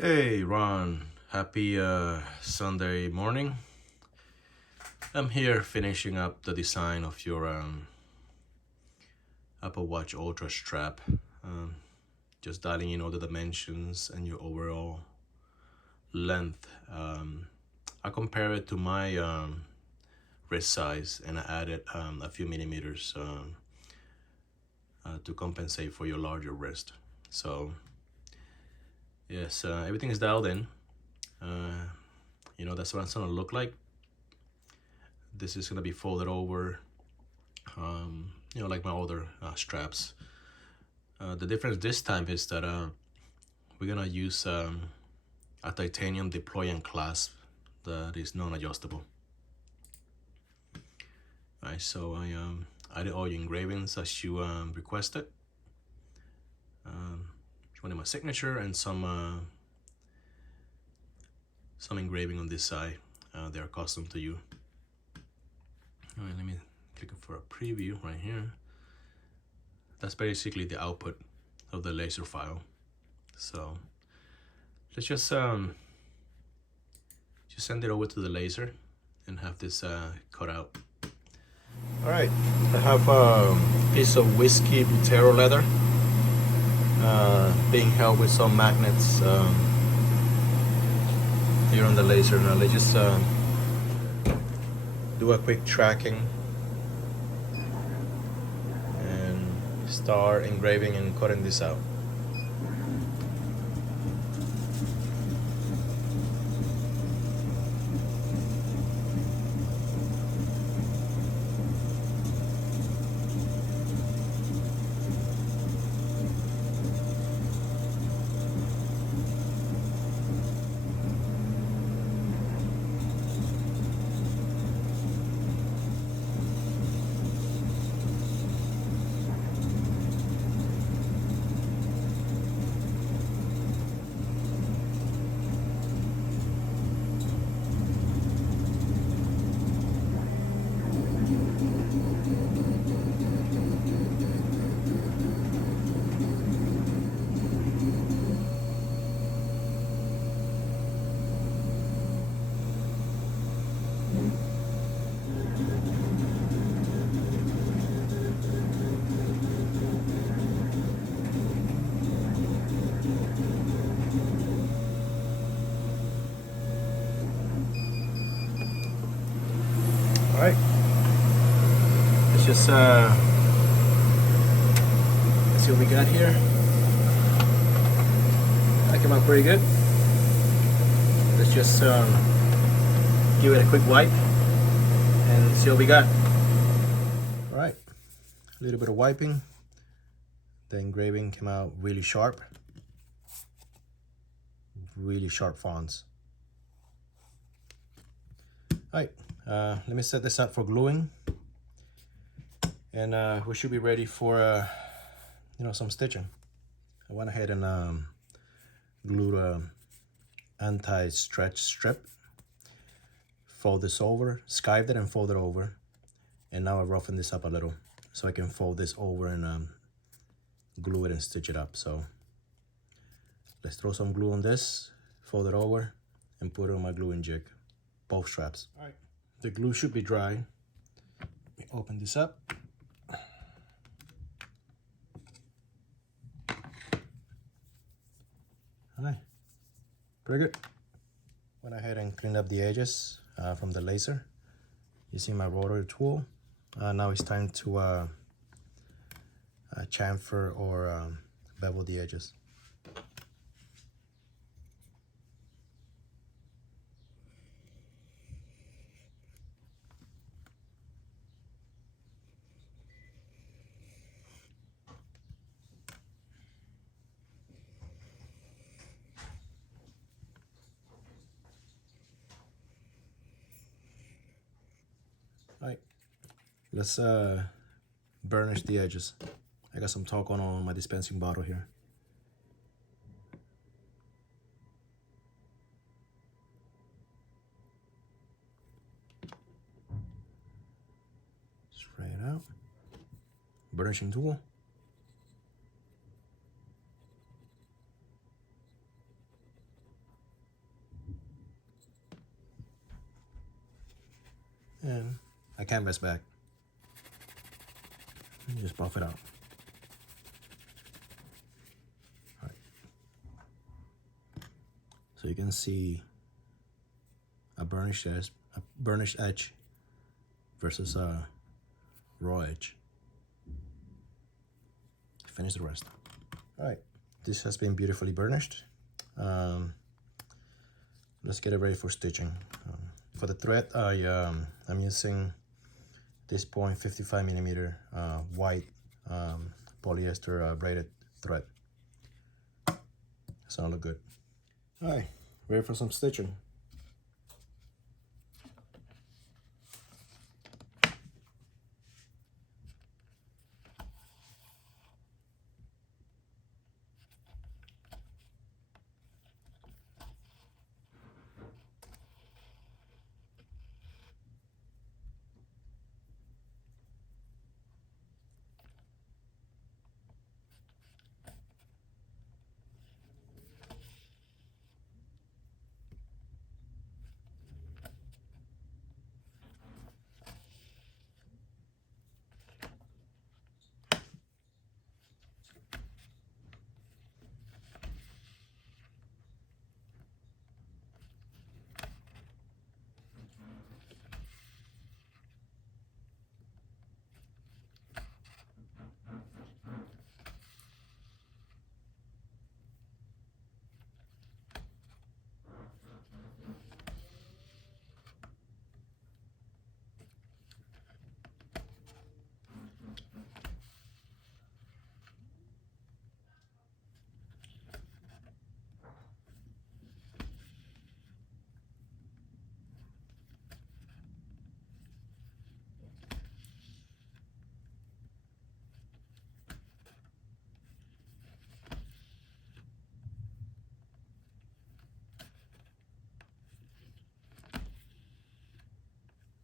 Hey Ron, happy Sunday morning. I'm here finishing up the design of your Apple Watch Ultra strap. Um, just dialing in all the dimensions and your overall length. I compare it to my wrist size and I added a few millimeters to compensate for your larger wrist. So yes, everything is dialed in. That's what it's gonna look like. This is gonna be folded over, like my other straps. The difference this time is that we're gonna use a titanium deployant clasp that is non-adjustable. Alright, so I did all your engravings as you requested. You wanted my signature and some engraving on this side. They are custom to you. Alright, let me click for a preview right here. That's basically the output of the laser file. So let's just send it over to the laser and have this cut out. All right, I have a piece of Whiskey Buttero leather being held with some magnets here on the laser. Now let's just do a quick tracking and start engraving and cutting this out. All right, let's just let's see what we got here. That came out pretty good. Let's just give it a quick wipe and see what we got. All right, a little bit of wiping. The engraving came out really sharp fonts. All right, let me set this up for gluing, and we should be ready for some stitching. I went ahead and glued a anti-stretch strip, fold this over, skived it and fold it over, and now I roughen this up a little so I can fold this over and glue it and stitch it up. So let's throw some glue on this, fold it over, and put it on my gluing jig, both straps. All right, the glue should be dry. Let me open this up. All right, pretty good. Went ahead and cleaned up the edges from the laser using my rotary tool. Now it's time to chamfer or bevel the edges. All right, let's burnish the edges. I got some talc on my dispensing bottle here. Spray it out. Burnishing tool. and a canvas bag. And just buff it out. All right. So you can see a burnished edge versus a raw edge. Finish the rest. All right, this has been beautifully burnished. Let's get it ready for stitching. For the thread, I'm using this 0.55 millimeter white polyester braided thread. It's gonna look good. All right, ready for some stitching.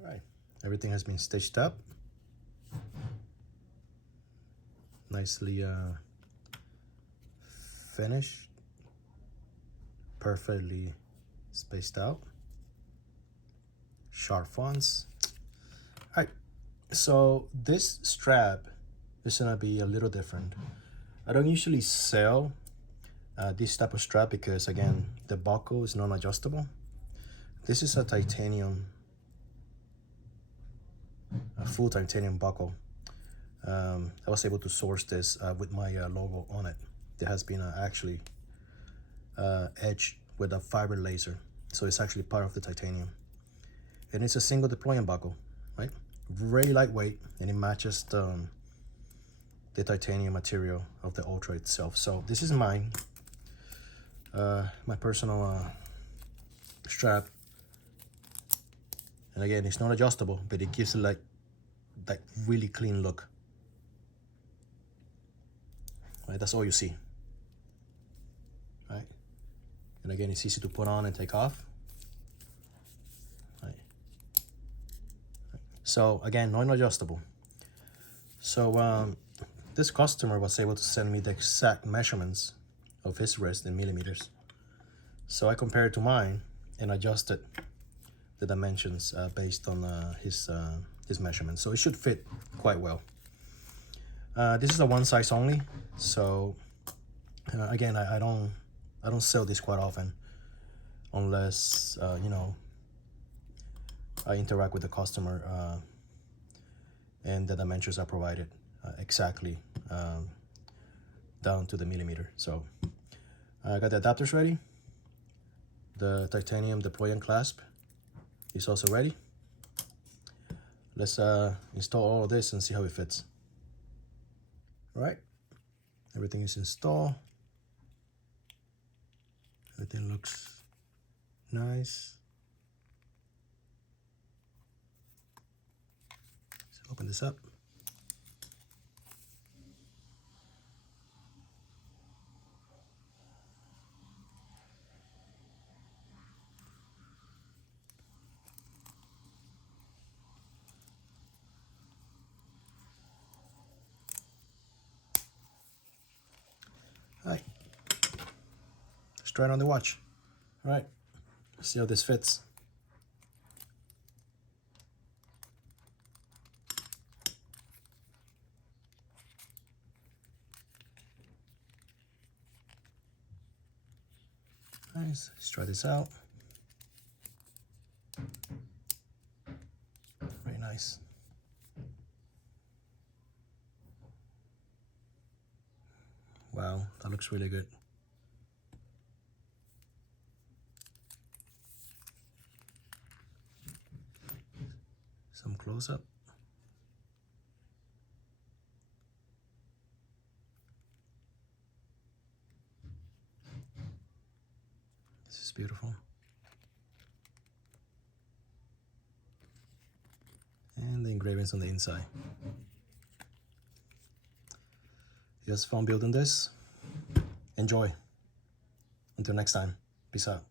All right, everything has been stitched up. Nicely finished. Perfectly spaced out. Sharp fonts. All right, so this strap is gonna be a little different. I don't usually sell this type of strap because, again, the buckle is non-adjustable. This is a titanium, a full titanium buckle. I was able to source this with my logo on it. It has been actually edged with a fiber laser, so it's actually part of the titanium. And it's a single deployant buckle, right? Very lightweight, and it matches the titanium material of the Ultra itself. So this is mine, my personal strap. And again, it's not adjustable, but it gives it like that really clean look. Right, that's all you see. Right, and again, it's easy to put on and take off. Right. So again, non-adjustable. So this customer was able to send me the exact measurements of his wrist in millimeters. So I compared it to mine and adjusted the dimensions based on his measurements. So it should fit quite well. This is a one size only. So again, I don't sell this quite often, unless you know, I interact with the customer and the dimensions are provided exactly down to the millimeter. So I got the adapters ready. The Titanium Deployant Clasp is also ready. Let's install all of this and see how it fits. All right, everything is installed. Everything looks nice. Let's open this up. All right, let's try it on the watch. All right, let's see how this fits. Nice. Let's try this out. Very nice. Wow, that looks really good. Some close-up. This is beautiful. And the engravings on the inside. It was fun building this. Enjoy. Until next time. Peace out.